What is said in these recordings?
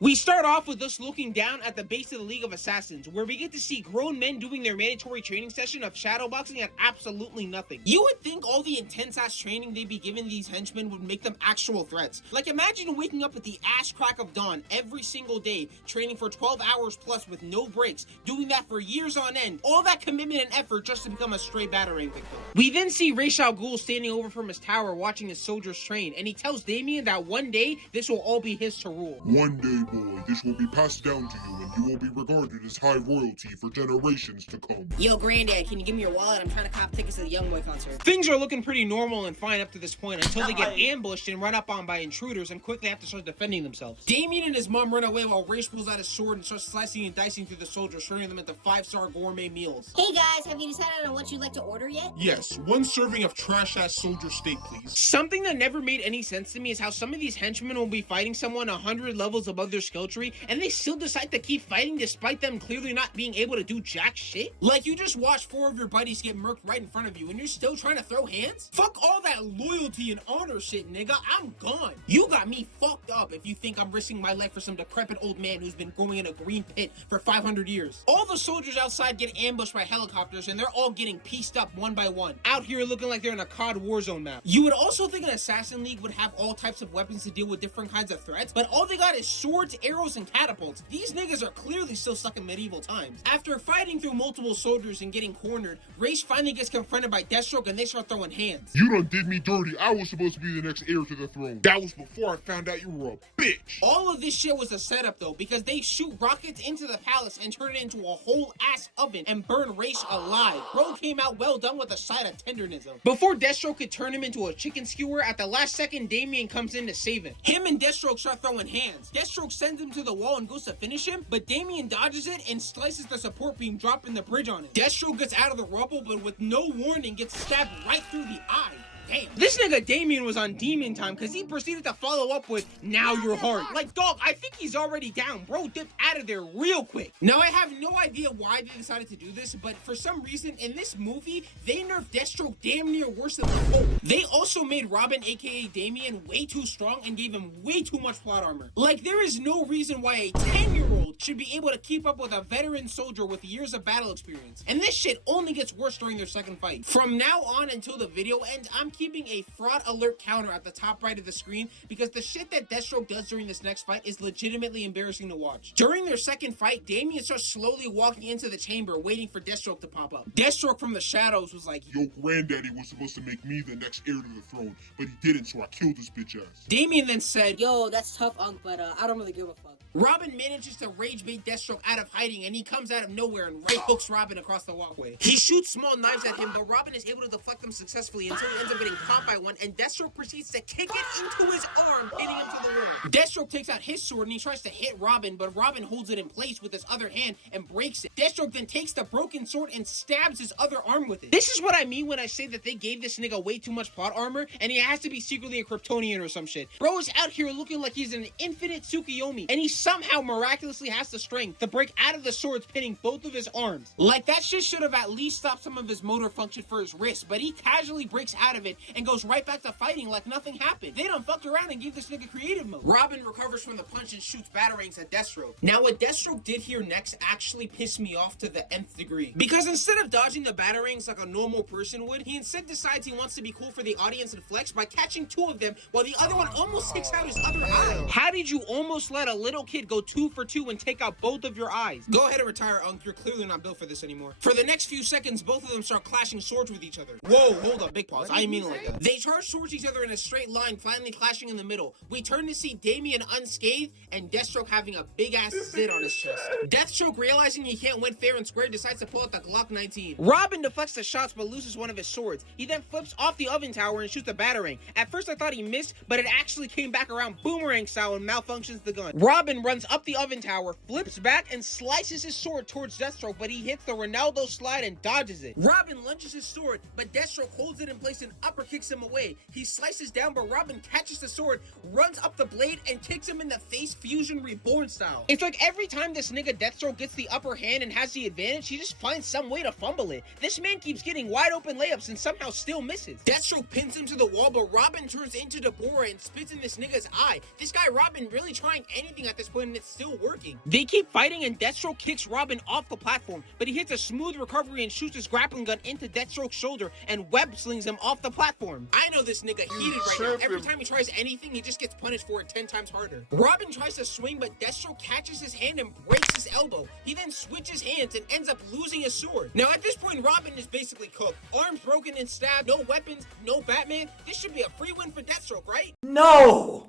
We start off with us looking down at the base of the League of Assassins, where we get to see grown men doing their mandatory training session of shadowboxing at absolutely nothing. You would think all the intense-ass training they'd be giving these henchmen would make them actual threats. Like, imagine waking up at the ass crack of dawn every single day, training for 12 hours plus with no breaks, doing that for years on end, all that commitment and effort just to become a stray battering victim. We then see Ra's al Ghul standing over from his tower watching his soldiers train, and he tells Damien that one day this will all be his to rule. One day, boy, this will be passed down to you, and you will be regarded as high royalty for generations to come. Yo, Granddad, can you give me your wallet? I'm trying to cop tickets to the Youngboy concert. Things are looking pretty normal and fine up to this point until they get ambushed and run up on by intruders and quickly have to start defending themselves. Damien and his mom run away while Ra's pulls out his sword and starts slicing and dicing through the soldiers, turning them into 5-star gourmet meals. Hey guys, have you decided on what you'd like to order yet? Yes, one serving of trash-ass soldier steak, please. Something that never made any sense to me is how some of these henchmen will be fighting someone 100 levels above their skill tree, and they still decide to keep fighting despite them clearly not being able to do jack shit? Like, you just watched 4 of your buddies get murked right in front of you, and you're still trying to throw hands? Fuck all that loyalty and honor shit, nigga. I'm gone. You got me fucked up if you think I'm risking my life for some decrepit old man who's been growing in a green pit for 500 years. All the soldiers outside get ambushed by helicopters, and they're all getting pieced up one by one, out here looking like they're in a COD Warzone map. You would also think an Assassin League would have all types of weapons to deal with different kinds of threats, but all they got is swords, arrows, and catapults. These niggas are clearly still stuck in medieval times. After fighting through multiple soldiers and getting cornered, Ra's finally gets confronted by Deathstroke and they start throwing hands. You done did me dirty. I was supposed to be the next heir to the throne. That was before I found out you were a bitch. All of this shit was a setup though, because they shoot rockets into the palace and turn it into a whole ass oven and burn Ra's alive. Bro came out well done with a side of tendernism. Before Deathstroke could turn him into a chicken skewer, at the last second Damien comes in to save him. Him and Deathstroke start throwing hands. Deathstroke sends him to the wall and goes to finish him, but Damien dodges it and slices the support beam, dropping the bridge on him. Deathstroke gets out of the rubble, but with no warning gets stabbed right through the eye. Damn. This nigga Damien was on demon time because he proceeded to follow up with, "Now you're hard." Like, dog, I think he's already down. Bro dipped out of there real quick. Now, I have no idea why they decided to do this, but for some reason, in this movie, they nerfed Deathstroke damn near worse than the Hulk. They also made Robin, aka Damien, way too strong and gave him way too much plot armor. Like, there is no reason why a 10-year-old should be able to keep up with a veteran soldier with years of battle experience. And this shit only gets worse during their second fight. From now on until the video ends, I'm keeping a fraud alert counter at the top right of the screen because the shit that Deathstroke does during this next fight is legitimately embarrassing to watch. During their second fight, Damien starts slowly walking into the chamber waiting for Deathstroke to pop up. Deathstroke from the shadows was like, "Your granddaddy was supposed to make me the next heir to the throne, but he didn't, so I killed his bitch ass." Damien then said, Yo, that's tough, Unc, but I don't really give a fuck. Robin manages to rage bait Deathstroke out of hiding, and he comes out of nowhere and right hooks Robin across the walkway. He shoots small knives at him, but Robin is able to deflect them successfully until he ends up getting caught by one, and Deathstroke proceeds to kick it into his arm, hitting him to the wall. Deathstroke takes out his sword and he tries to hit Robin, but Robin holds it in place with his other hand and breaks it. Deathstroke then takes the broken sword and stabs his other arm with it. This is what I mean when I say that they gave this nigga way too much plot armor, and he has to be secretly a Kryptonian or some shit. Bro is out here looking like he's an infinite Tsukuyomi, and he somehow miraculously has the strength to break out of the swords pinning both of his arms. Like, that shit should have at least stopped some of his motor function for his wrist, but he casually breaks out of it and goes right back to fighting like nothing happened. They done fucked around and gave this nigga creative mode. Robin recovers from the punch and shoots batarangs at Deathstroke. Now, what Deathstroke did here next actually pissed me off to the nth degree. Because instead of dodging the batarangs like a normal person would, he instead decides he wants to be cool for the audience and flex by catching 2 of them while the other one almost takes out his other eye. How did you almost let a little kid go 2 for 2 and take out both of your eyes? Go ahead and retire, Unc. You're clearly not built for this anymore. For the next few seconds, both of them start clashing swords with each other. Whoa, hold up, big pause. I didn't mean it like that. They charge towards each other in a straight line, finally clashing in the middle. We turn to see Damien unscathed and Deathstroke having a big ass zit on his chest. Deathstroke, realizing he can't win fair and square, decides to pull out the Glock 19. Robin deflects the shots but loses one of his swords. He then flips off the oven tower and shoots a batarang. At first I thought he missed, but it actually came back around boomerang style and malfunctions the gun. Robin runs up the oven tower, flips back, and slices his sword towards Deathstroke, but he hits the Ronaldo slide and dodges it. Robin lunges his sword, but Deathstroke holds it in place and upper kicks him away. He slices down, but Robin catches the sword, runs up the blade, and kicks him in the face fusion reborn style. It's like every time this nigga Deathstroke gets the upper hand and has the advantage, he just finds some way to fumble it. This man keeps getting wide open layups and somehow still misses. Deathstroke pins him to the wall, but Robin turns into Deborah and spits in this nigga's eye. This guy Robin really trying anything at this point and it's still working. They keep fighting and Deathstroke kicks Robin off the platform, but he hits a smooth recovery and shoots his grappling gun into Deathstroke's shoulder and web slings him off the platform. I know this nigga heated right now. Every time he tries anything, he just gets punished for it 10 times harder. Robin tries to swing, but Deathstroke catches his hand and breaks his elbow. He then switches hands and ends up losing his sword. Now at this point, Robin is basically cooked. Arms broken and stabbed, no weapons, no Batman. This should be a free win for Deathstroke, right? No!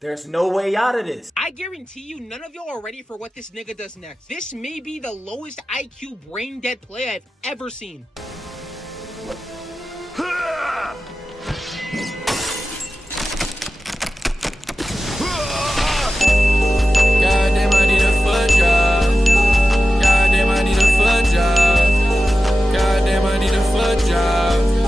There's no way out of this. I guarantee you none of y'all are ready for what this nigga does next. This may be the lowest IQ brain dead play I've ever seen. Goddamn, I need a foot job. Goddamn, I need a foot job. Goddamn, I need a foot job.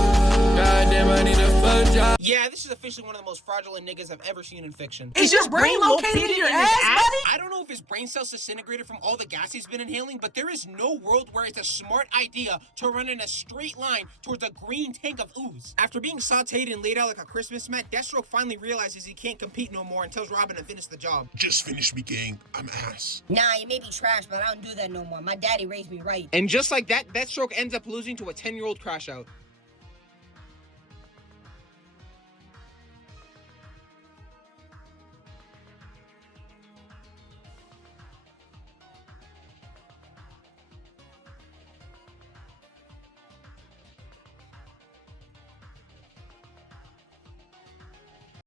Goddamn, I need a foot job. Yeah, this is officially one of the most fraudulent niggas I've ever seen in fiction. Is your brain located in your ass, buddy? I don't know if his brain cells disintegrated from all the gas he's been inhaling, but there is no world where it's a smart idea to run in a straight line towards a green tank of ooze. After being sauteed and laid out like a Christmas mat, Deathstroke finally realizes he can't compete no more and tells Robin to finish the job. Just finish me, gang. I'm ass. Nah, you may be trash, but I don't do that no more. My daddy raised me right. And just like that, Deathstroke ends up losing to a 10-year-old crash out.